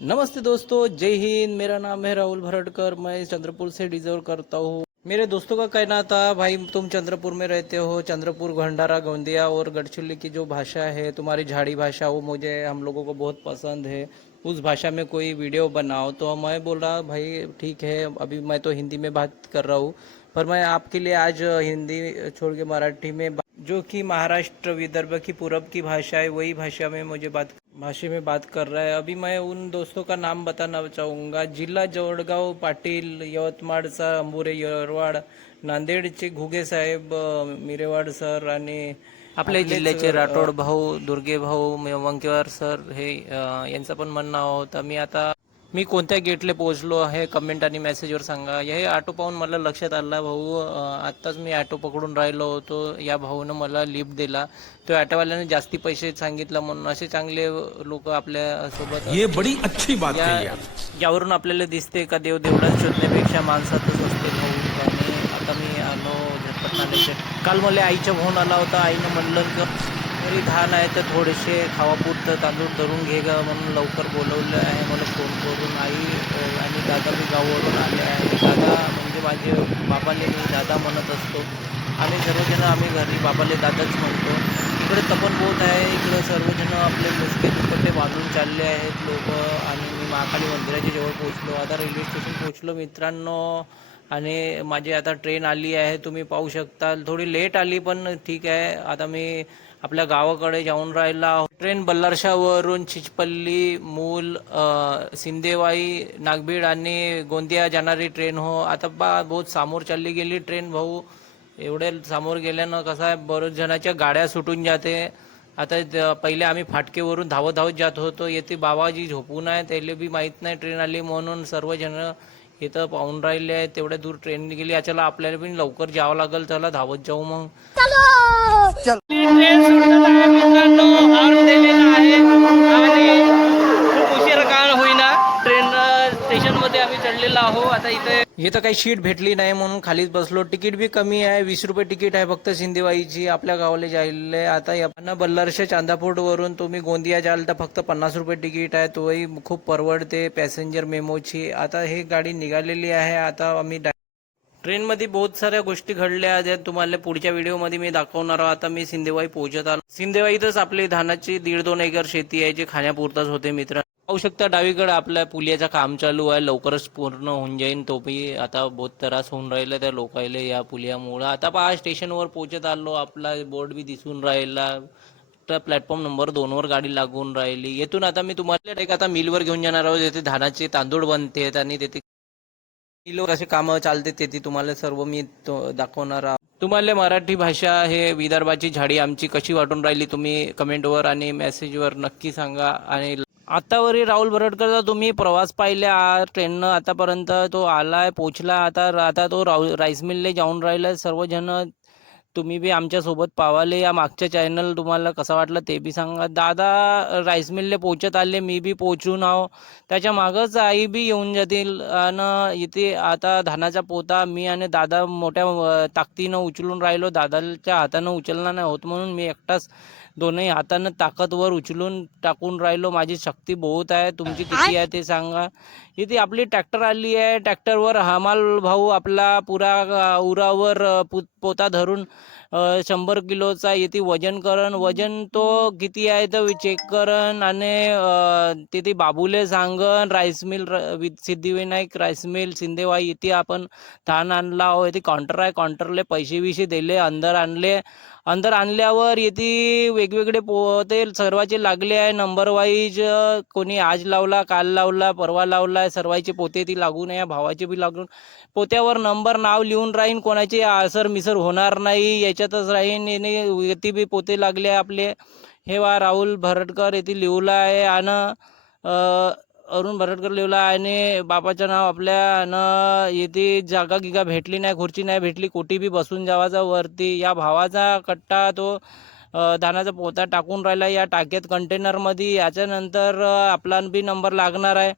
नमस्ते दोस्तों, जय हिंद। मेरा नाम है राहुल भरटकर। मैं चंद्रपुर से डिजर्व करता हूँ। मेरे दोस्तों का कहना था, भाई तुम चंद्रपुर में रहते हो, चंद्रपुर, भंडारा, गोंदिया और गढ़चिल्ली की जो भाषा है तुम्हारी झाड़ी भाषा, वो मुझे हम लोगों को बहुत पसंद है। उस भाषा में कोई वीडियो बनाओ। तो मैं बोला भाई ठीक है, अभी मैं तो हिंदी में बात कर रहा हूँ, पर मैं आपके लिए आज हिंदी छोड़ के मराठी में जो कि महाराष्ट्र विदर्भ की पूरब की भाषा है, वही भाषा में बात कर रहा है। अभी मैं उन दोस्तों का नाम बताना चाहूँगा। जिल्हा जळगाव पाटील, यवतमाळचा अंबुरे येरवाड, नांदेडचे घुगे साहेब, मिरेवाड सर आणि आपले जिल्ह्याचे राठोड भाऊ, दुर्गे भाऊ, वंकेवार सर हे यांचं पण म्हणणं होतं। मी कोणत्या गेटला पोहोचलो आहे कमेंट आणि मेसेजवर सांगा। हे ऑटो पाहून मला लक्षात आलं, भाऊ आत्ताच मी ऑटो पकडून राहिलो होतो, या भाऊनं मला लिफ्ट दिला। तो ऑटोवाल्याने जास्ती पैसे सांगितलं म्हणून असे चांगले लोक आपल्या सोबत ये बड़ी अच्छी बात कही आप। यावरून आपल्याला दिसते का देव देवळाच शोधण्यापेक्षा माणसातच असते भाऊ। आणि आता मी आलो झटपट नाल्याचे। काल मला आईच्या फोन आला होता। आईनं म्हणलं की घरी धान आहे तर थोडेसे खावापुरतं तांदूळ धरून घे ग म्हणून लवकर बोलवलं आहे मला फोन करून। आई आणि दादा मी गावावरून आले आहे। दादा म्हणजे माझे बाबाले मी दादा म्हणत असतो। आम्ही सर्वजण आम्ही घरी बाबाले दादाच म्हणतो। इकडे तपन बहुत आहे। इकडे सर्वजण आपले मुसके दुपट्टे बांधून चालले आहेत लोक। आणि मी महाकाली मंदिराच्या जवळ पोहोचलो। आता रेल्वे स्टेशन पोहोचलो मित्रांनो। आणि माझी आता ट्रेन आली आहे, तुम्ही पाहू शकता। थोडी लेट आली पण ठीक आहे। आता मी आपल्या गावाकडे जाऊन राहिला। ट्रेन बल्लारशावरून चिचपल्ली, मूल, सिंदेवाई, नागबीड आणि गोंदिया जाणारी ट्रेन हो। आता बहुत समोर चालली गेली ट्रेन भाऊ। एवढे समोर गेल्यानं कसं आहे, बरेच जणाच्या गाड्या सुटून जाते। आता पहिले आम्ही फाटकेवरून धावत धावत जात होतो। येथे बाबाजी झोपून आहे, त्याला बी माहीत नाही ट्रेन आली म्हणून। सर्वजण इथं पाहून राहिले आहेत, तेवढ्या दूर ट्रेन गेली। चला आपल्याला पण लवकर जावं लागेल, चला धावत जाऊ मग। ट्रेन सुटत आहे मित्रांनो, हॉर्न दिलेला आहे आणि खूप उशीर का होईना ट्रेन स्टेशनमध्ये आम्ही चढलेलो आहो। आता इथं काही सीट भेटली नाही म्हणून खालीच बसलो। तिकीट बी कमी आहे, 20 रुपये तिकीट आहे फक्त सिंदेवाईची आपल्या गावाला जायला। आता या बल्लारशा चांदापूरवरून तुम्ही गोंदिया जाल तर फक्त 50 रुपये तिकीट आहे, तोही खूप परवडते पॅसेंजर मेमोची। आता ही गाडी निघालेली आहे। आता आम्ही ट्रेनमध्ये बहुत साऱ्या गोष्टी घडल्या ज्या तुम्हाला पुढच्या व्हिडिओमध्ये मी दाखवणार आहे। आता मी सिंदेवाई पोहोचत आलो। सिंदेवाईतच आपली धानाची 1.5-2 एकर शेती आहे, जे खाण्यापुरताच होते मित्र। पाहू शकता डावीकडे आपल्या पुलियाचं काम चालू आहे, लवकरच पूर्ण होऊन जाईल। तो बी आता बहुत त्रास होऊन राहिला त्या लोकायला या पुलियामुळं। आता पहा स्टेशनवर पोहोचत आलो, आपला बोर्ड बी दिसून राहिला। प्लॅटफॉर्म नंबर 2 वर गाडी लागून राहिली। येथून आता मी तुम्हाला आता मिलवर घेऊन जाणार आहोत, जिथे धानाचे तांदूळ बनते आणि तिथे लोक असे कामं चालते, ते तुम्हाला सर्व मी दाखवणार आहे। तुम्हाला मराठी भाषा हे विदर्भाची झाडी आमची कशी वाटून राहिली, तुम्ही कमेंटवर आणि मेसेजवर नक्की सांगा। आणि आतावरी राहुल भरटकरचा तुम्ही प्रवास पाहिला ट्रेननं आतापर्यंत, तो आलाय पोचला। आता तो राईस मिलला जाऊन राहिला सर्वजण। तुम्ही बी आमच्यासोबत पावाले। या मागच्या चॅनल तुम्हाला कसा वाटलं ते बी सांगा। दादा राईस मिलला पोहोचत आले, मी बी पोहोचून आहो। त्याच्या मागच आई बी येऊन जातील। आणि इथे आता धानाचा पोता मी आणि दादा मोठ्या ताकदीनं उचलून राहिलो। दादाच्या हातानं उचलला नाही होत म्हणून मी एकटाच दोन्ही हातानं ताकदवर उचलून टाकून राहिलो। माझी शक्ती बहुत आहे, तुमची किती आहे ते सांगा। इथे आपली ट्रॅक्टर आली आहे। ट्रॅक्टरवर हमाल भाऊ आपला पुरा उरावर पोता धरून 100 किलोचा इथे वजन करण। वजन तो किती आहे तर चेक करण आणि तिथे बाबूले सांगन। Rice mill Siddhivinayak rice mill Sindewahi इथे आपण धान आणला आहो। इथे काउंटर आहे, काउंटरले पैसे विसे दिले, अंदर आणले। अंदर आणल्यावर इथे वेगवेगळे पोते सर्वाचे लागले आहे नंबर वाईज। कोणी आज लावला, काल लावला, परवा लावला, सर्वांचे पोते ती लागून आहे। भावाचे बी लागून पोत्यावर नंबर नाव लिहून राहीन, कोणाचे आसर मिसर होणार नाही याच्यातच राहीन। येथे बी पोते लागले आपले। हे वा राहुल भरटकर येथे लिहूला आहे आणि अरुण भरटकर लिहूला आहे। आणि बापाचं नाव आपल्या आणि येथे जागा गिगा भेटली नाही, खुर्ची नाही भेटली, कोटी बी बसून जावाचा वरती। या भावाचा कट्टा तो धानाचा पोता टाकून राहिला या टाक्यात कंटेनरमध्ये। याच्यानंतर आपला बी नंबर लागणार आहे।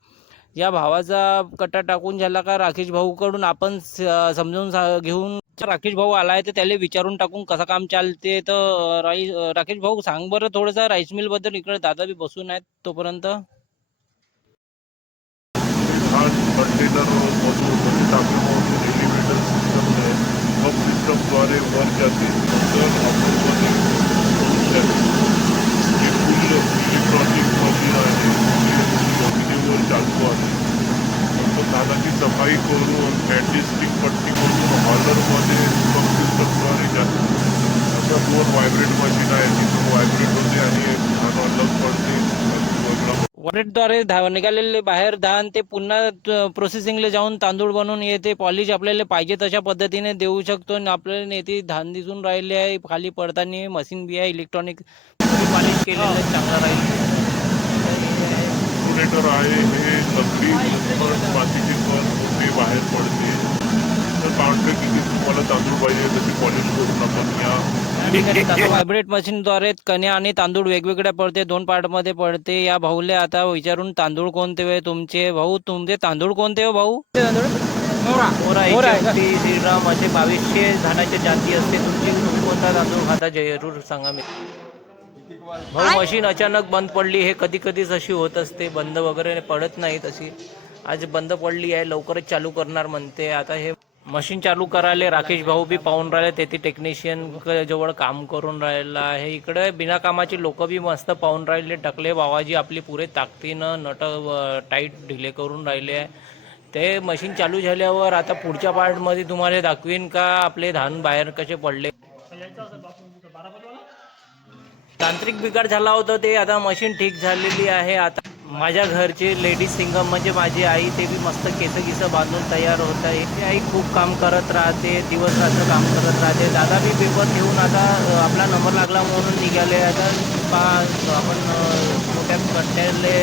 या भावाचा कट्टा टाकून झाला का राकेश भाऊकडून आपण समजून घेऊन, राकेश भाऊ आलाय तर त्याला विचारून टाकून कसं काम चालते। तर राकेश भाऊ सांग बरं थोडंसं राईस मिल बद्दल। इकडे दादा बी बसून आहेत तोपर्यंत। ट्रेलर मधून टाकल्यामधून एलिव्हेटर सिस्टम आहे, पंप सिस्टमद्वारे वर जाते, तर आपण मध्ये हे फुल इलेक्ट्रॉनिक मशीन आहे, जमिनीवर चालू आहे. फक्त धानाची सफाई करून ॲडजस्टिंग पट्टी करून हॉलरमध्ये पंप सिस्टमद्वारे जाते. अशा 2 व्हायब्रेट मशीन आहे, तिथून व्हायब्रेट होते आणि धान अलग पडते. वॉलेटद्वारे निघालेले बाहेर धान ते पुन्हा प्रोसेसिंगला जाऊन तांदूळ बनवून येते. पॉलिश आपल्याला पाहिजे तशा पद्धतीने देऊ शकतो आणि आपल्याला नेते धान दिसून राहिले आहे. खाली पडताना मशीन बी आहे इलेक्ट्रॉनिक, पॉलिश केलेलं चांगलं राहील. रेग्युलेटर आहे, हे लकडी पण मातीची पण मोठी बाहेर पडते. तर काउंटर किती तुम्हाला तांदूळ पाहिजे तशी पॉलिश करून आपण या व्हायब्रेट मशीनद्वारे कण्या आणि तांदूळ वेगवेगळ्या पडते, 2 पार्टमध्ये पडते. या भाऊले आता विचारून तांदूळ कोणते वे तुमचे भाऊ, तुमचे तांदूळ कोणते हो भाऊ? मोरा HFT श्रीराम असे 2200 धानाच्या जाती असते. तुम्ही कोणता तांदूळ खाता जरूर सांगा. मी भाऊ मशीन अचानक बंद पडली, हे कधी कधीच अशी होत असते, बंद वगैरे पडत नाही. तशी आज बंद पडली आहे, लवकरच चालू करणार म्हणते. आता हे मशीन चालू करायला राकेश भाऊ बी पाहून राहिले, तेथे टेक्निशियन जवळ काम करून राहिला आहे. इकडे बिना कामाचे लोक बी मस्त पाहून राहिले. टकले बाबाजी आपली पुरे ताकदीनं नट टाईट ढिले करून राहिले आहे. ते मशीन चालू झाल्यावर आता पुढच्या पार्टमध्ये तुम्हाला दाखवीन का आपले धान बाहेर कसे पडले. तांत्रिक बिघाड झाला होता, ते आता मशीन ठीक झालेली आहे. आता माझ्या घरचे लेडीज सिंगम म्हणजे माझी आई, ते बी मस्त केस बांधून तयार होत आहे. ते आई खूप काम करत राहते, दिवस रात्र काम करत राहते. दादा बी पेपर ठेवून आता आपला नंबर लागला म्हणून निघाले. आता आपण मोठ्या कट्ट्याले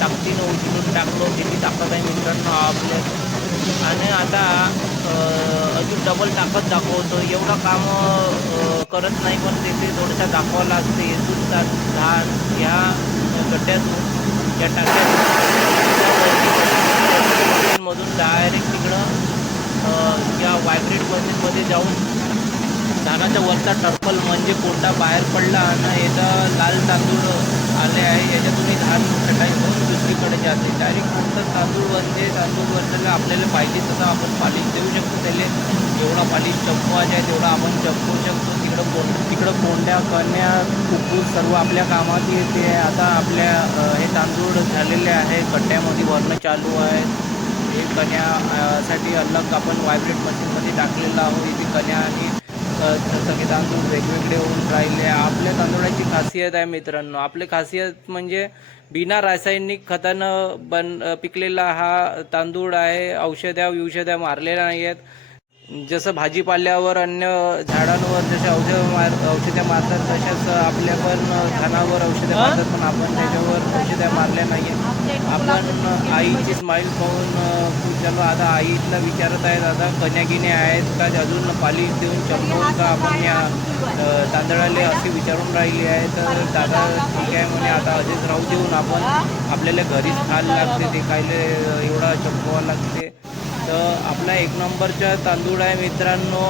ताकदीनं उचलून टाकलो, किती ताकद आहे मित्रांनो आपल्या. आणि आता अजून डबल ताकद दाखवतो. एवढं काम करत नाही, पण तिथे थोडंसं दाखवावं लागते. इथून धान ह्या गड्ड्यातून या टाक्यामधून डायरेक्ट तिकडं या व्हायब्रेट मशीनमध्ये जाऊन धानाचा वरचा टर्पल म्हणजे कोटा बाहेर पडला आणि याचा लाल तांदूळ आले आहे. याच्यातूनही धान छटाई होऊन दुसरीकडे जाते. डायरेक्ट कोणतं तांदूळ बनते, तांदूळ बनताना आपल्याला पाहिजे तसं आपण पालिश देऊ शकतो. त्याला जेवढा पालिश चपवायचा आहे तेवढा आपण चपवू शकतो. तिकडं कोंड्या कण्या कुकूस सर्व आपल्या कामात येते. आता आपल्या हे तांदूळ झालेले आहे, कट्ट्यामध्ये वरणं चालू आहे. हे कण्यासाठी अलग आपण व्हायब्रेट मशीनमध्ये टाकलेलं आहोत. इथे कण्या आणि सगळे तांदूळ वेगवेगळे होऊन राहिले. आपल्या तांदूळाची खासियत आहे मित्रांनो, आपली खासियत म्हणजे बिना रासायनिक खतानं पिकलेला हा तांदूळ आहे. औषध्या मारलेल्या नाही आहेत. जसं भाजीपाल्यावर अन्य झाडांवर जसे औषध्या मारतात, तशाच आपल्या पण धानावर औषधं मारतात, पण आपण त्याच्यावर औषध्या मारल्या नाही आहेत. आपण आईची स्माईल पाहून खूप झालो. आता आईला विचारत आहेत, आता कण्यागिन्या आहेत का, अजून पालिश देऊन चमवून का आपण या तांदळाले अशी विचारून राहिली आहे. तर दादा ठीक आहे म्हणे, आता असेच राहू देऊन आपण आपल्याला घरीच खायला लागते, ते खायला एवढा चमकावं लागते. तर आपला 1 नंबरचा तांदूळ आहे मित्रांनो.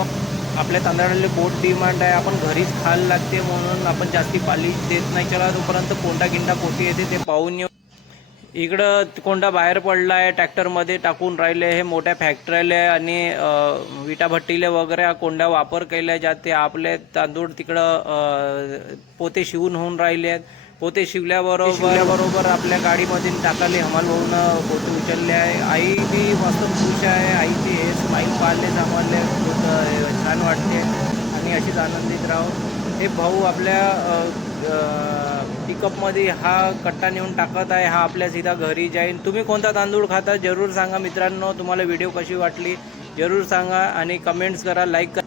आपल्या तांदळाला बहुत डिमांड आहे. आपण घरीच खायला लागते म्हणून आपण जास्ती पालिश देत नाही. चला तोपर्यंत कोंडा गिंडा कोटी येते ते पाहून येऊ. इकडं कोंडा बाहेर पडला आहे, ट्रॅक्टरमध्ये टाकून राहिले. हे मोठ्या फॅक्टरीला आणि विटाभट्टीला वगैरे हा कोंडा वापर केला जाते. आपले तांदूळ तिकडं पोते शिवून होऊन राहिले आहेत. पोते शिवल्याबरोबर आपल्या गाडीमध्ये टाकाले हमाल होऊन पोते उचलले आहे. आई बी मस्त खुश आहे. आईची हे स्माईल पाहले आम्हाला खूप छान वाटते आणि अशीच आनंदित राहू. हे भाऊ आपल्या पिकअपमध्ये हा कट्टा नेऊन टाकत आहे. हा आपल्या सीधा घरी जाईल. तुम्ही कोणता तांदूळ खाता जरूर सांगा मित्रांनो. तुम्हाला व्हिडिओ कशी वाटली जरूर सांगा आणि कमेंट्स करा, लाईक करा.